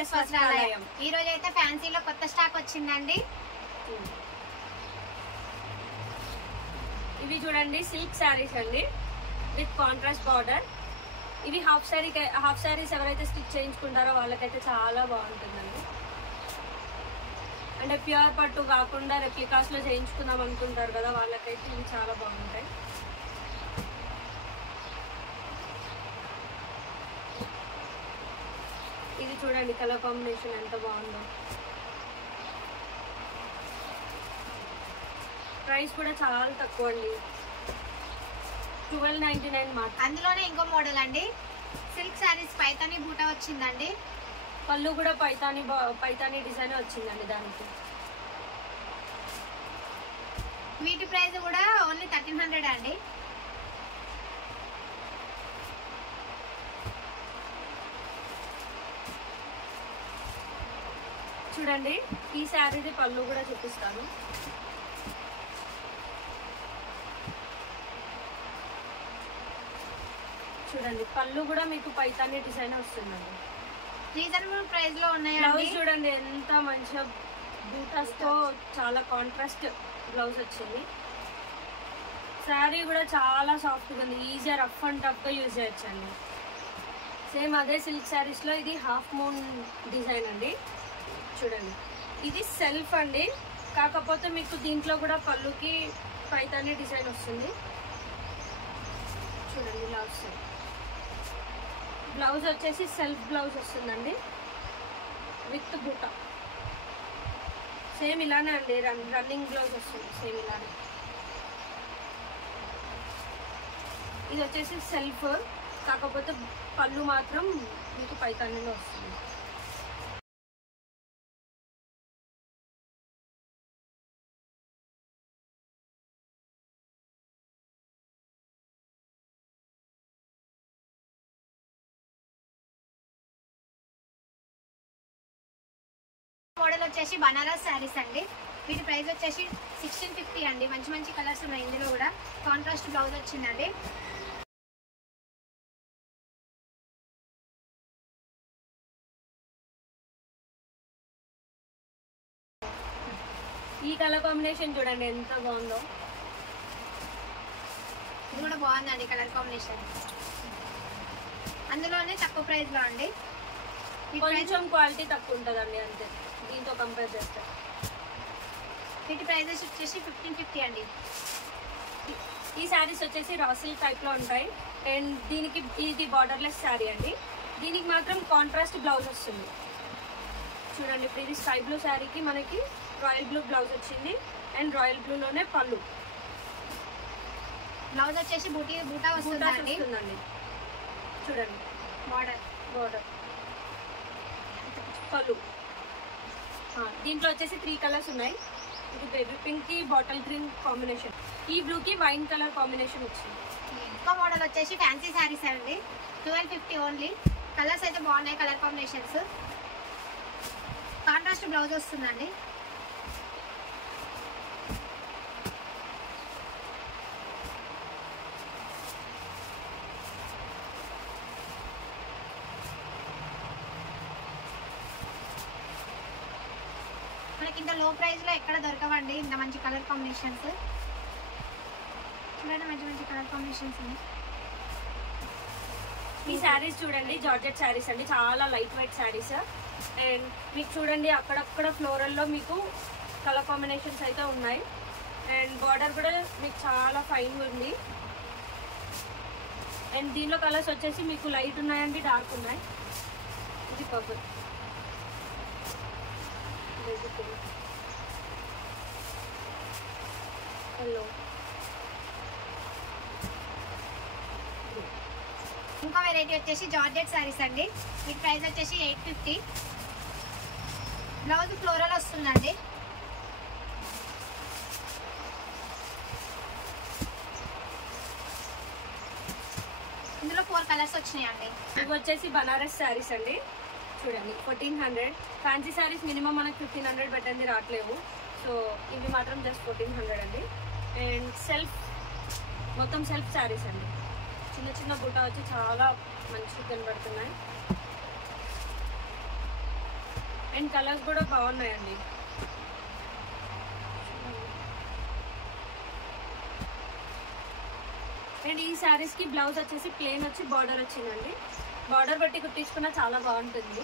MS వస్త్రాలయం. ఈ రోజు అయితే ఫ్యాన్సీలో కొత్త స్టాక్ వచ్చిందండి. ఇవి చూడండి సిల్క్ శారీస్ అండి విత్ కాంట్రాస్ట్ బార్డర్. ఇవి హాఫ్ శారీస్ ఎవరైతే స్టిచ్ చేయించుకుంటారో వాళ్ళకైతే చాలా బాగుంటుందండి. అంటే ప్యూర్ పట్టు కాకుండా రెప్లికాస్ లో చేయించుకుందాం అనుకుంటారు కదా, వాళ్ళకైతే ఇవి చాలా బాగుంటాయి. ఇది చూడండి కలర్ కాంబినేషన్ ఎంత బాగుందో. ప్రైస్ కూడా చాలా తక్కువ అండి, 1299 మాత్రం. అందులోనే ఇంకో మోడల్ అండి, సిల్క్ శారీస్ పైతాని బూటా వచ్చిందండి. పళ్ళు కూడా పైతాని డిజైన్ వచ్చిందండి దానికి. వీటి ప్రైస్ కూడా ఓన్లీ 1300 అండి. చూడండి ఈ శారీది పళ్ళు కూడా చూపిస్తాను. చూడండి పళ్ళు కూడా మీకు పైతాని డిజైన్ వస్తుందండి. రీజనబుల్ ప్రైస్ లో ఉన్నాయి. బ్లౌజ్ చూడండి ఎంత మంచిగా బూటాస్ తో చాలా కాంట్రాస్ట్ బ్లౌజ్ వచ్చింది. శారీ కూడా చాలా సాఫ్ట్ గా ఉంది, ఈజీగా రఫ్ అండ్ టఫ్ గా యూజ్ చేయొచ్చండి. సేమ్ అదే సిల్క్ శారీస్ లో ఇది హాఫ్ మూన్ డిజైన్ అండి. చూడండి ఇది సెల్ఫ్ అండి, కాకపోతే మీకు దీంట్లో కూడా పళ్ళుకి పైతాని డిజైన్ వస్తుంది. చూడండి ఇలా వస్తుంది. బ్లౌజ్ వచ్చేసి సెల్ఫ్ బ్లౌజ్ వస్తుందండి విత్ బుట్ట. సేమ్ ఇలానే అండి, రన్నింగ్ బ్లౌజ్ వస్తుంది సేమ్ ఇలానే. ఇది వచ్చేసి సెల్ఫ్, కాకపోతే పళ్ళు మాత్రం మీకు పైతానిలో వస్తుంది. మోడల్ వచ్చేసి బనారస్ శారీస్ అండి. వీటి ప్రైస్ వచ్చేసి 1650 అండి. మంచి మంచి కలర్స్ ఉన్నాయి, ఇందులో కూడా కాంట్రాస్ట్ బ్లౌజ్ వచ్చిందండి. ఈ కలర్ కాంబినేషన్ చూడండి ఎంత బాగుందో. ఇది కూడా బాగుందండి కలర్ కాంబినేషన్, అందులోనే తక్కువ ప్రైస్ లో అండి. కొంచెం క్వాలిటీ తక్కువ ఉంటుందండి అంతే దీంతో కంపేర్ చేస్తే. వీటి ప్రైజెస్ వచ్చేసి 1550 అండి. ఈ శారీస్ వచ్చేసి రా సిల్క్ టైప్ లో ఉంటాయి. అండ్ దీనికి ఇది బార్డర్లెస్ శారీ అండి. దీనికి మాత్రం కాంట్రాస్ట్ బ్లౌజ్ వస్తుంది. చూడండి ఇప్పుడు ఇది స్కై బ్లూ శారీకి మనకి రాయల్ బ్లూ బ్లౌజ్ వచ్చింది అండ్ రాయల్ బ్లూ లోనే పళ్ళు. బ్లౌజ్ వచ్చేసి బూటా వస్తుందండి. చూడండి బార్డర్ పళ్ళు. దీంట్లో వచ్చేసి 3 కలర్స్ ఉన్నాయి. ఇది బేబీ పింక్ కి బాటిల్ గ్రీన్ కాంబినేషన్, ఈ బ్లూ కి వైన్ కలర్ కాంబినేషన్ వచ్చింది. ఇంకో మోడల్ వచ్చేసి ఫ్యాన్సీ శారీస్ అండి, 1250 ఓన్లీ. కలర్స్ అయితే బాగున్నాయి, కలర్ కాంబినేషన్స్. కాంట్రాస్ట్ బ్లౌజ్ వస్తుందండి. మనకి ఇంత లో ప్రైస్ లో ఎక్కడ దొరకవండి ఇంత మంచి కలర్ కాంబినేషన్స్. చూడండి మంచి మంచి కలర్ కాంబినేషన్స్ ఉన్నాయి. ఈ శారీస్ చూడండి జార్జెట్ శారీస్ అండి, చాలా లైట్ వెయిట్ శారీస్. అండ్ మీకు చూడండి అక్కడక్కడ ఫ్లోరల్లో మీకు కలర్ కాంబినేషన్స్ అయితే ఉన్నాయి. అండ్ బార్డర్ కూడా మీకు చాలా ఫైన్ ఉంది. అండ్ దీనిలో కలర్స్ వచ్చేసి మీకు లైట్ ఉన్నాయండి, డార్క్ ఉన్నాయి. ఇది పర్పుల్, హలో. ఇంకో వెరైటీ వచ్చేసి జార్జెట్ శారీస్ అండి. వీటి ప్రైస్ వచ్చేసి 850. బ్లౌజ్ ఫ్లోరల్ వస్తుందండి. ఇందులో 4 కలర్స్ వచ్చినాయండి. ఇవి వచ్చేసి బనారస్ శారీస్ అండి. చూడండి 1400. ఫ్యాన్సీ శారీస్ మినిమం మనకు 1500 పెట్టండి రావట్లేవు. సో ఇవి మాత్రం జస్ట్ 1400 అండి. అండ్ సెల్ఫ్, మొత్తం సెల్ఫ్ శారీస్ అండి. చిన్న చిన్న బుట్ట వచ్చి చాలా మంచిగా కనబడుతున్నాయి. అండ్ కలర్స్ కూడా బాగున్నాయండి. అండ్ ఈ శారీస్ కి బ్లౌజ్ వచ్చేసి ప్లెయిన్ వచ్చి బార్డర్ వచ్చిందండి. బార్డర్ బట్టి కుట్టించుకున్నా చాలా బాగుంటుంది.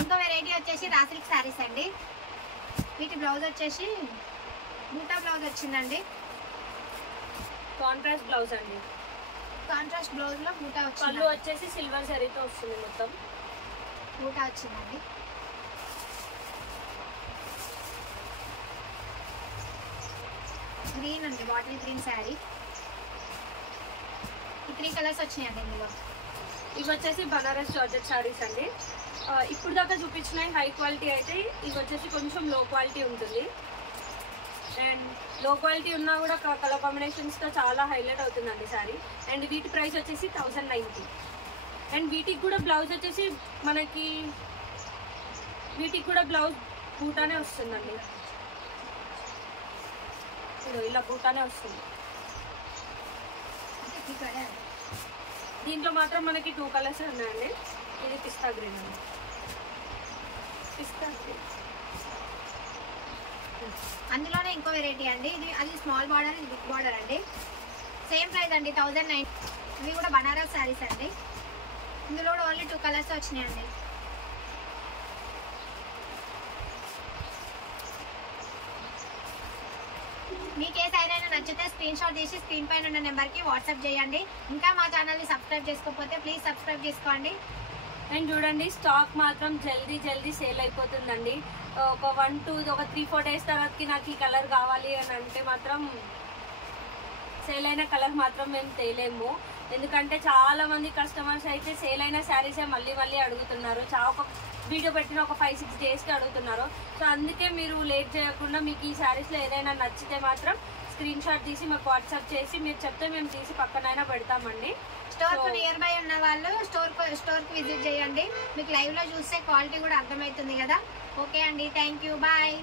ఇంకో వెరైటీ వచ్చేసి రా సిల్క్ శారీస్ అండి. వీటి బ్లౌజ్ వచ్చేసి బూటా బ్లౌజ్ వచ్చిందండి. కాంట్రాస్ట్ బ్లౌజ్ అండి. కాంట్రాస్ట్ బ్లౌజ్ లో బూటా వచ్చింది. పళ్ళు వచ్చేసి సిల్వర్ జరీతో వస్తుంది, మొత్తం బూటా వచ్చిందండి. గ్రీన్ అండి, బాటిల్ గ్రీన్ శారీ. ఈ 3 కలర్స్ వచ్చినాయండి ఇందులో. ఇవి వచ్చేసి బనారస్ జార్జెట్ శారీస్ అండి. ఇప్పుడు దాకా చూపించినాయి హై క్వాలిటీ అయితే, ఇవి వచ్చేసి కొంచెం లో క్వాలిటీ ఉంటుంది. అండ్ లో క్వాలిటీ ఉన్నా కూడా కలర్ కాంబినేషన్స్తో చాలా హైలైట్ అవుతుందండి శారీ. అండ్ వీటి ప్రైస్ వచ్చేసి 1090. అండ్ వీటికి కూడా బ్లౌజ్ వచ్చేసి మనకి బ్లౌజ్ బూటానే వస్తుందండి. ఇలా బూటానే వస్తుంది. దీంట్లో మాత్రం మనకి 2 కలర్స్ ఉన్నాయండి. ఇది పిస్తా గ్రీన్ అండి. పిస్తా గ్రీన్ అందులోనే ఇంకో వెరైటీ అండి. ఇది అది స్మాల్ బార్డర్, ఇది బిగ్ బార్డర్ అండి. సేమ్ ప్రైస్ అండి 1009. ఇవి కూడా బనారస్ శారీస్ అండి. ఇందులో కూడా ఓన్లీ 2 కలర్స్ వచ్చినాయండి. మీకు ఏ శారీ అయినా నచ్చితే స్క్రీన్ షాట్ తీసి స్క్రీన్ పైన ఉన్న నెంబర్కి వాట్సాప్ చేయండి. ఇంకా మా ఛానల్ని సబ్స్క్రైబ్ చేసుకోకపోతే ప్లీజ్ సబ్స్క్రైబ్ చేసుకోండి. అండ్ చూడండి, స్టాక్ మాత్రం జల్దీ సేల్ అయిపోతుందండి. ఒక 3-4 డేస్ తర్వాతకి నాకు ఈ కలర్ కావాలి అని అంటే మాత్రం సేల్ అయిన కలర్ మాత్రం మేము తేలేము. ఎందుకంటే చాలా మంది కస్టమర్స్ అయితే సేల్ అయిన శారీసే మళ్ళీ అడుగుతున్నారు. ఒక వీడియో పెట్టిన ఒక 5-6 డేస్కి అడుగుతున్నారు. సో అందుకే మీరు లేట్ చేయకుండా మీకు ఈ శారీస్లో ఏదైనా నచ్చితే మాత్రం స్క్రీన్ షాట్ తీసి మాకు వాట్సాప్ చేసి మీరు చెప్తే మేము తీసి పక్కనైనా పెడతామండి. స్టోర్కు నియర్ బై ఉన్న వాళ్ళు స్టోర్కి విజిట్ చేయండి. మీకు లైవ్లో చూస్తే క్వాలిటీ కూడా అర్థమవుతుంది కదా. ఓకే అండి, థ్యాంక్ యూ, బాయ్.